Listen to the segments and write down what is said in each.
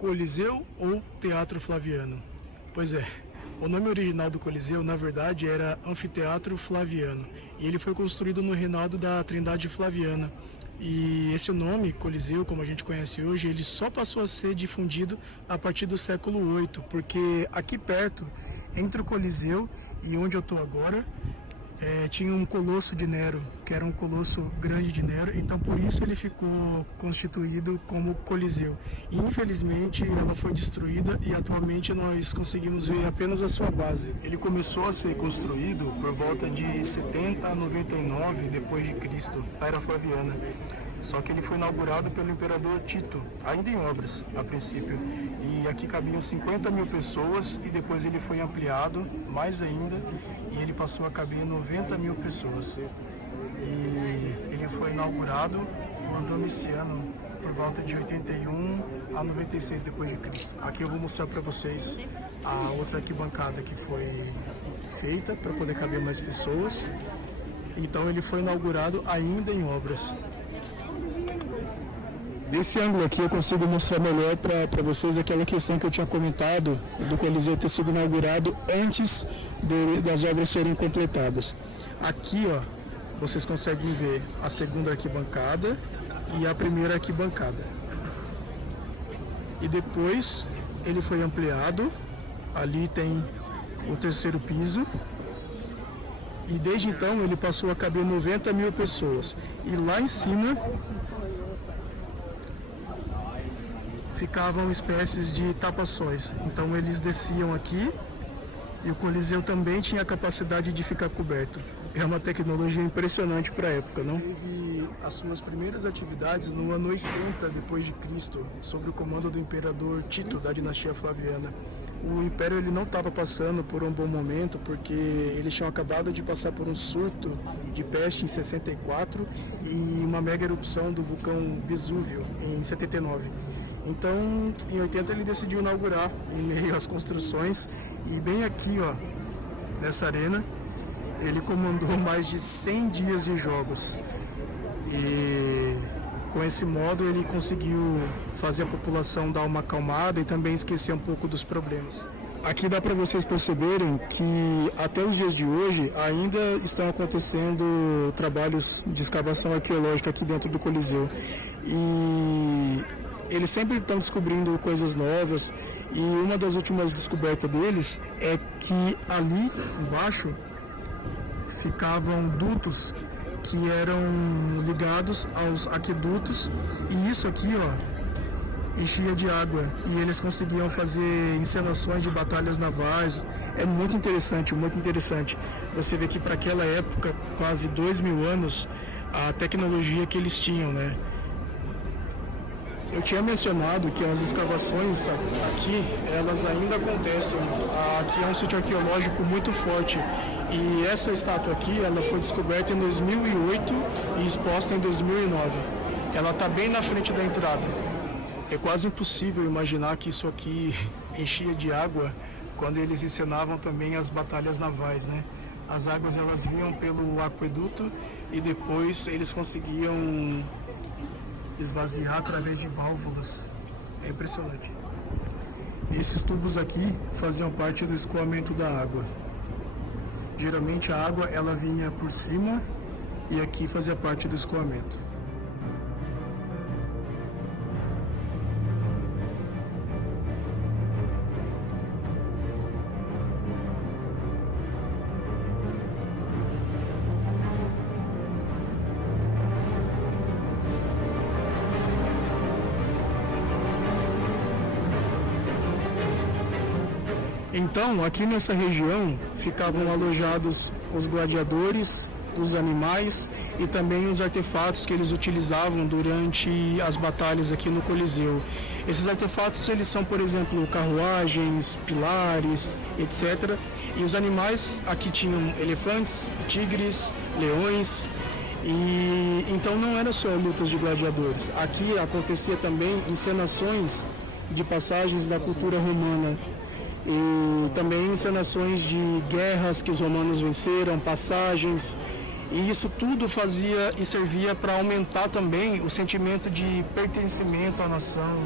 Coliseu ou Teatro Flaviano? Pois é, o nome original do Coliseu, na verdade, era Anfiteatro Flaviano, e ele foi construído no reinado da Trindade Flaviana. E esse nome, Coliseu, como a gente conhece hoje, ele só passou a ser difundido a partir do século VIII, porque aqui perto, entre o Coliseu e onde eu estou agora, tinha um colosso de Nero, que era um colosso grande de Nero, então por isso ele ficou constituído como Coliseu. E infelizmente ela foi destruída e atualmente nós conseguimos ver apenas a sua base. Ele começou a ser construído por volta de 70 a 99 depois de Cristo, na era Flaviana. Só que ele foi inaugurado pelo imperador Tito, ainda em obras, a princípio. E aqui cabiam 50 mil pessoas e depois ele foi ampliado mais ainda e ele passou a caber 90 mil pessoas. E ele foi inaugurado por Domiciano por volta de 81 a 96 depois de Cristo. Aqui eu vou mostrar para vocês a outra arquibancada que foi feita para poder caber mais pessoas. Então ele foi inaugurado ainda em obras. Desse ângulo aqui eu consigo mostrar melhor para vocês aquela questão que eu tinha comentado do Coliseu ter sido inaugurado antes das obras serem completadas. Aqui, ó, vocês conseguem ver a segunda arquibancada e a primeira arquibancada. E depois ele foi ampliado, ali tem o terceiro piso. E desde então ele passou a caber 90 mil pessoas. E lá em cima ficavam espécies de tapações. Então eles desciam aqui e o Coliseu também tinha a capacidade de ficar coberto. É uma tecnologia impressionante para a época, não? Teve as suas primeiras atividades no ano 80 depois de Cristo, sob o comando do imperador Tito, da dinastia Flaviana. O império ele não estava passando por um bom momento, porque eles tinham acabado de passar por um surto de peste em 64 e uma mega erupção do vulcão Vesúvio em 79. Então, em 80 ele decidiu inaugurar em meio às construções e bem aqui, ó, nessa arena, ele comandou mais de 100 dias de jogos. E com esse modo ele conseguiu fazer a população dar uma acalmada e também esquecer um pouco dos problemas. Aqui dá para vocês perceberem que até os dias de hoje ainda estão acontecendo trabalhos de escavação arqueológica aqui dentro do Coliseu. E eles sempre estão descobrindo coisas novas e uma das últimas descobertas deles é que ali embaixo ficavam dutos que eram ligados aos aquedutos e isso aqui, ó, enchia de água e eles conseguiam fazer encenações de batalhas navais. É muito interessante, muito interessante. Você vê que para aquela época, quase 2000 anos, a tecnologia que eles tinham, né? Eu tinha mencionado que as escavações aqui, elas ainda acontecem. Aqui é um sítio arqueológico muito forte. E essa estátua aqui, ela foi descoberta em 2008 e exposta em 2009. Ela está bem na frente da entrada. É quase impossível imaginar que isso aqui enchia de água quando eles encenavam também as batalhas navais, né? As águas elas vinham pelo aqueduto e depois eles conseguiam esvaziar através de válvulas. É impressionante. Esses tubos aqui faziam parte do escoamento da água. Geralmente a água ela vinha por cima e aqui fazia parte do escoamento. Então, aqui nessa região ficavam alojados os gladiadores, os animais e também os artefatos que eles utilizavam durante as batalhas aqui no Coliseu. Esses artefatos eles são, por exemplo, carruagens, pilares, etc. E os animais aqui tinham elefantes, tigres, leões. E então não era só lutas de gladiadores. Aqui acontecia também encenações de passagens da cultura romana. E também encenações de guerras que os romanos venceram, passagens, e isso tudo fazia e servia para aumentar também o sentimento de pertencimento à nação,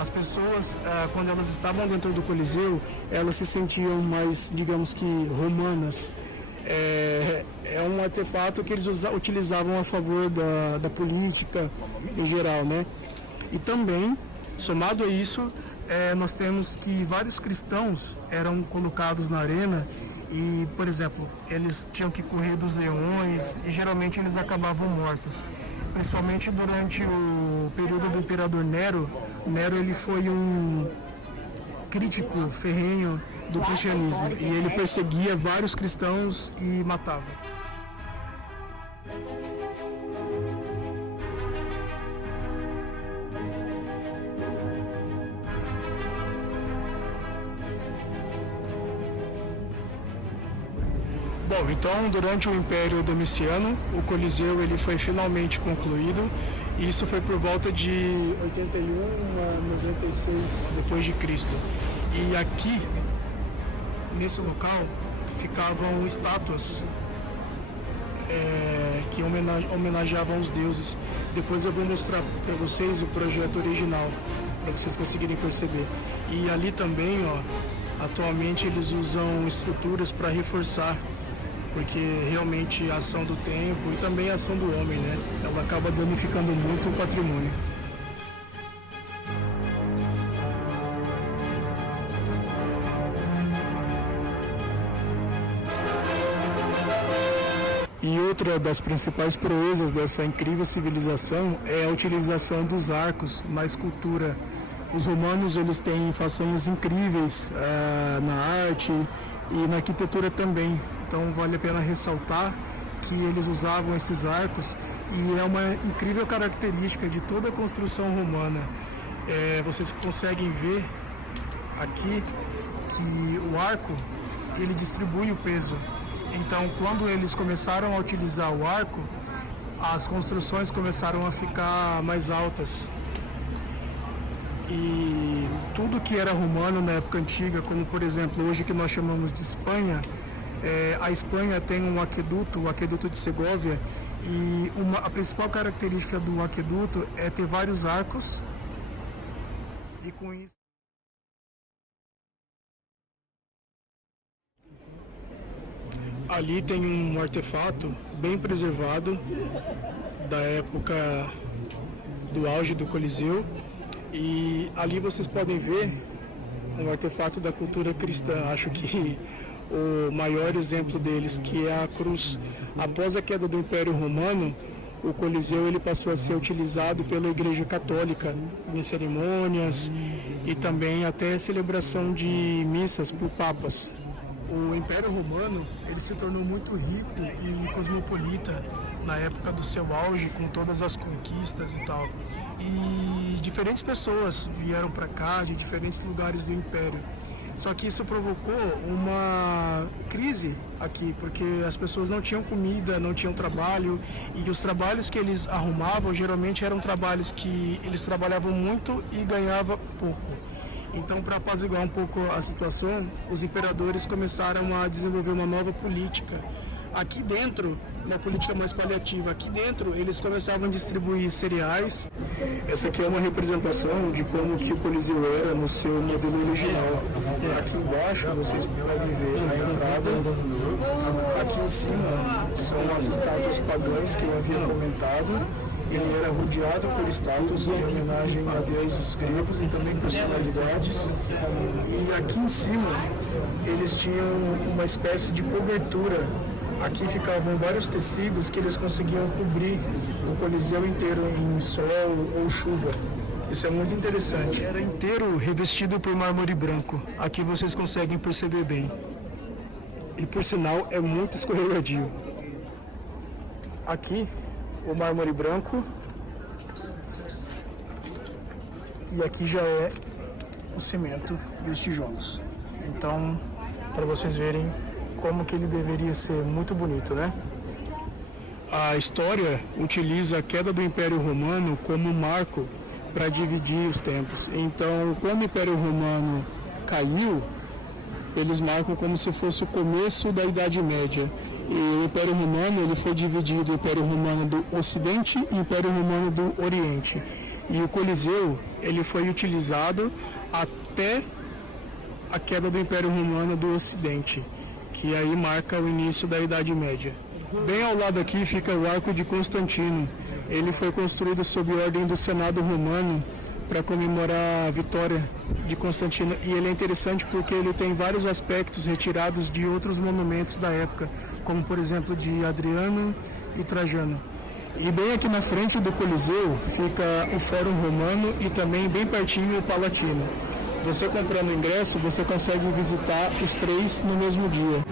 As pessoas, quando elas estavam dentro do Coliseu, elas se sentiam mais, digamos que, romanas. É um artefato que eles utilizavam a favor da política em geral, né? E também, somado a isso, nós temos que vários cristãos eram colocados na arena e, por exemplo, eles tinham que correr dos leões e geralmente eles acabavam mortos. Principalmente durante o período do imperador Nero. Nero ele foi um crítico ferrenho do cristianismo e ele perseguia vários cristãos e matava. Bom, então durante o Império Domiciano, o Coliseu ele foi finalmente concluído. E isso foi por volta de 81 a 96 depois de Cristo. E aqui, nesse local, ficavam estátuas que homenageavam os deuses. Depois eu vou mostrar para vocês o projeto original, para vocês conseguirem perceber. E ali também, ó, atualmente eles usam estruturas para reforçar, porque realmente a ação do tempo e também a ação do homem, né? Ela acaba danificando muito o patrimônio. E outra das principais proezas dessa incrível civilização é a utilização dos arcos na escultura. Os romanos eles têm façanhas incríveis na arte e na arquitetura também. Então vale a pena ressaltar que eles usavam esses arcos e é uma incrível característica de toda a construção romana. Vocês conseguem ver aqui que o arco ele distribui o peso. Então quando eles começaram a utilizar o arco, as construções começaram a ficar mais altas. E tudo que era romano na época antiga, como por exemplo hoje que nós chamamos de Espanha, a Espanha tem um aqueduto, o aqueduto de Segóvia, e a principal característica do aqueduto é ter vários arcos, e com isso ali tem um artefato bem preservado da época do auge do Coliseu, e ali vocês podem ver um artefato da cultura cristã. Acho que o maior exemplo deles, que é a cruz. Após a queda do Império Romano, o Coliseu ele passou a ser utilizado pela Igreja Católica em cerimônias e também até celebração de missas por papas. O Império Romano ele se tornou muito rico e cosmopolita na época do seu auge, com todas as conquistas e tal. E diferentes pessoas vieram para cá de diferentes lugares do Império. Só que isso provocou uma crise aqui, porque as pessoas não tinham comida, não tinham trabalho, e os trabalhos que eles arrumavam geralmente eram trabalhos que eles trabalhavam muito e ganhavam pouco. Então, para apaziguar um pouco a situação, os imperadores começaram a desenvolver uma nova política. Aqui dentro, uma política mais paliativa, aqui dentro eles começavam a distribuir cereais. Essa aqui é uma representação de como que o Coliseu era no seu modelo original. Aqui embaixo vocês podem ver a entrada. Aqui em cima são as estátuas pagãs que eu havia comentado. Ele era rodeado por estátuas em homenagem a deuses gregos e também personalidades. E aqui em cima eles tinham uma espécie de cobertura. Aqui ficavam vários tecidos que eles conseguiam cobrir o Coliseu inteiro em sol ou chuva. Isso é muito interessante. Era inteiro revestido por mármore branco. Aqui vocês conseguem perceber bem. E por sinal é muito escorregadio. Aqui o mármore branco. E aqui já é o cimento e os tijolos. Então, para vocês verem como que ele deveria ser muito bonito, né? A história utiliza a queda do Império Romano como marco para dividir os tempos. Então, quando o Império Romano caiu, eles marcam como se fosse o começo da Idade Média. E o Império Romano ele foi dividido em Império Romano do Ocidente e Império Romano do Oriente. E o Coliseu, ele foi utilizado até a queda do Império Romano do Ocidente, que aí marca o início da Idade Média. Bem ao lado aqui fica o Arco de Constantino. Ele foi construído sob ordem do Senado Romano para comemorar a vitória de Constantino. E ele é interessante porque ele tem vários aspectos retirados de outros monumentos da época, como por exemplo de Adriano e Trajano. E bem aqui na frente do Coliseu fica o Fórum Romano e também bem pertinho o Palatino. Você comprando o ingresso, você consegue visitar os três no mesmo dia.